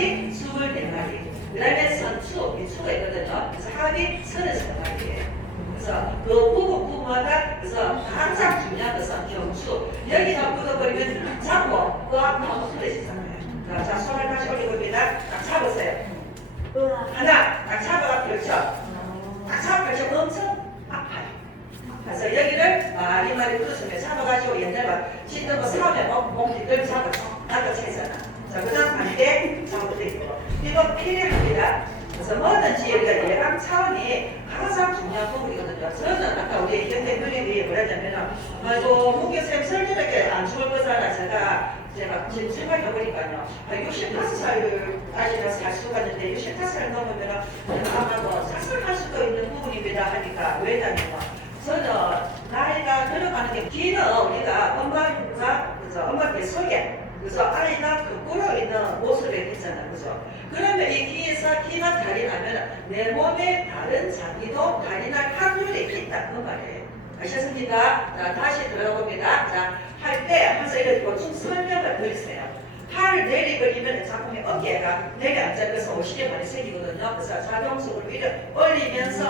합이 24마리. 그 다음에 선추, 미추가 있거든요. 그래서 합이 33마리예요. 그래서 그 부부 부부마다 그래서 가장 중요한 것은 경추. 여기가 묻어버리면 잡고 그 한번 쓰러지잖아요. 자, 자, 손을 다시 올리고입니다. 딱 잡으세요. 하나, 딱 잡아가 그렇죠. 딱 잡아 그렇죠. 엄청 아파요. 그래서 여기를 많이 많이 풀어주면 잡아가지고 옛날에 씻는 거 목, 목 뒤를 잡아 나도 채잖아. 자, 그 다음 반대 잡아드리고. 이거 필요합니다. 그래서 뭐든지 우리가 예방 차원이 가장 중요한 부분이거든요. 저는 아까 우리 현대 교육이 뭐라냐면은, 아이고, 문교쌤 설교밖에 안 죽을 거잖아. 제가, 제가 지금 생각해 보니까요. 65살을 까지는 살 수가 있는데, 65살 넘으면은 아마도 자살할 수도 있는 부분입니다. 하니까, 왜냐면, 저는 나이가 들어가는 게 뒤는 우리가 엄마가 그죠 엄마 뱃속에 거꾸로 있는 있잖아 그죠? 그러면 이 귀에서 기가 달이 나면 내 몸에 다른 자기도 날 확률이 있다. 그 말이에요. 아셨습니까? 자 다시 들어봅니다. 자 할 때 항상 이렇게 보충 설명을 드리세요. 팔을 내리버리면 작품의 어깨가 내려앉아서 오시게 많이 생기거든요. 그래서 자동적으로 위로 올리면서